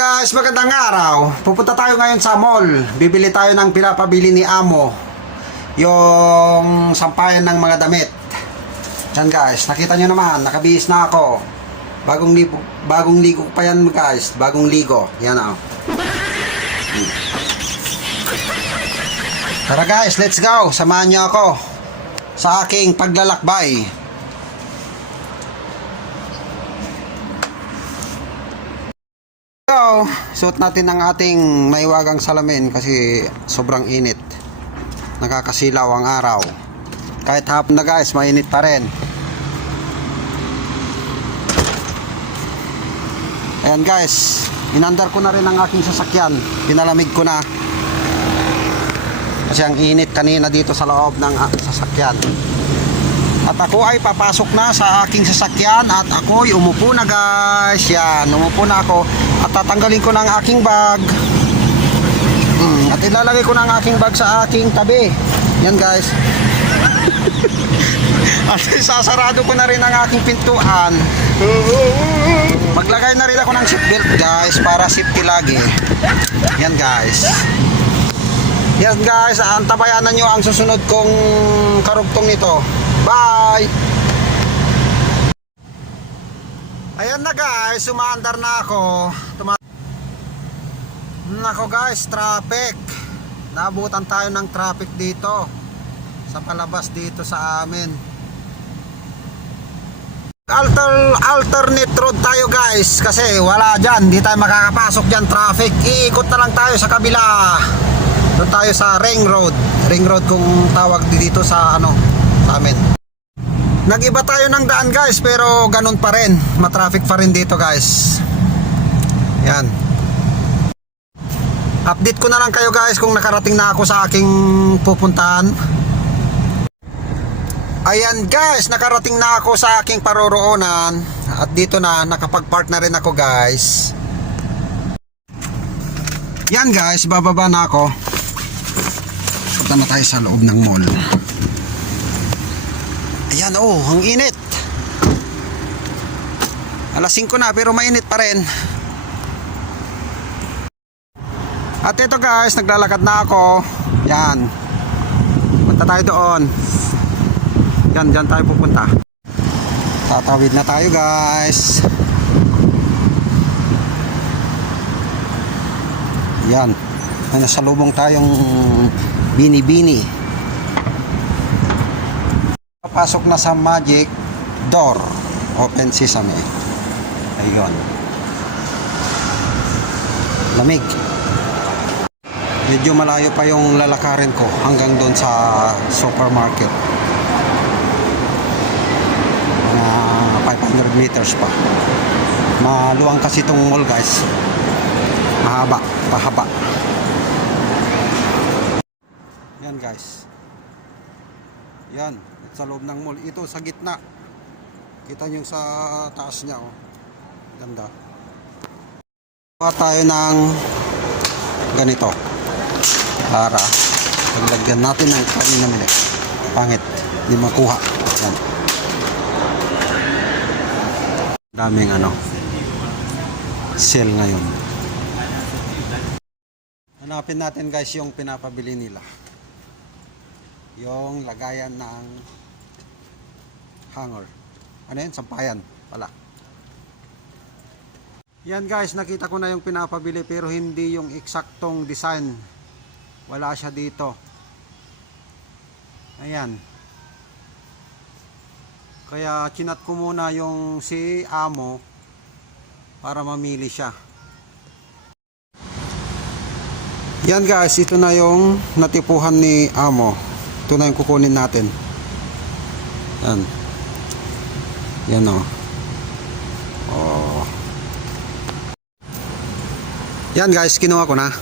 guys, magandang araw. Pupunta tayo ngayon sa mall. Bibili tayo ng pinapabili ni Amo. Yung sampayan ng mga damit. Yan guys, nakita nyo naman, nakabihis na ako. Bagong ligo, bagong ligo pa yan guys, bagong ligo. Yan oh. Tara guys, let's go. Samahan nyo ako sa aking paglalakbay. So, suot natin ang ating maiwagang salamin kasi sobrang init. Nakakasilaw ang araw. Kahit hapon na guys, mainit pa rin. Ayan guys, inandar ko na rin ang aking sasakyan. Pinalamig ko na. Kasi ang init kanina dito sa loob ng sasakyan. At ako ay papasok na sa aking sasakyan at ako ay umupo na guys. Yan, umupo na ako at tatanggalin ko na ang aking bag. Hmm, at ilalagay ko na ang aking bag sa aking tabi. Yan guys. at sasarado ko na rin ang aking pintuan. Maglagay na rin ako ng seatbelt guys para safety lagi. Yan guys. Yan guys, antabayanan nyo ang susunod kong karugtong nito. Bye! Ayan na guys, sumaandar na ako. Tuma Nako guys, traffic. Nabutan tayo ng traffic dito. Sa palabas dito sa amin. Alter, alternate road tayo guys kasi wala dyan, di tayo makakapasok dyan traffic iikot na lang tayo sa kabila doon tayo sa ring road ring road kung tawag dito sa ano amin nagiba tayo ng daan guys pero ganun pa rin matraffic pa rin dito guys yan update ko na lang kayo guys kung nakarating na ako sa aking pupuntahan Ayan guys, nakarating na ako sa aking paroroonan at dito na nakapag-park na rin ako guys. Yan guys, bababa na ako. Punta na tayo sa loob ng mall. Ayan oh, ang init. Alas 5 na pero mainit pa rin. At ito guys, naglalakad na ako. Yan. Punta tayo doon. Yan, dyan tayo pupunta. Tatawid na tayo guys. Yan. May nasalubong tayong bini-bini. Papasok na sa magic door. Open sesame. Ayun. Lamig. Medyo malayo pa yung lalakarin ko hanggang doon sa supermarket. Mga 500 meters pa. Maluwang kasi itong mall guys. Mahaba, pahaba. Yan guys. Yan, sa loob ng mall. Ito sa gitna. Kita nyo sa taas niya oh. Ganda. Kuha tayo ng ganito. Para paglagyan natin ng kami namili. Pangit. Hindi makuha. Yan. Daming ano. Sale ngayon. Hanapin natin guys yung pinapabili nila. Yung lagayan ng hanger. Ano yun? Sampayan pala. Yan guys, nakita ko na yung pinapabili pero hindi yung eksaktong design. Wala siya dito. Ayan. Kaya chinat ko muna yung si Amo para mamili siya. Yan guys, ito na yung natipuhan ni Amo. Ito na yung kukunin natin. Yan. Yan o. Oh. Yan guys, kinuha ko na.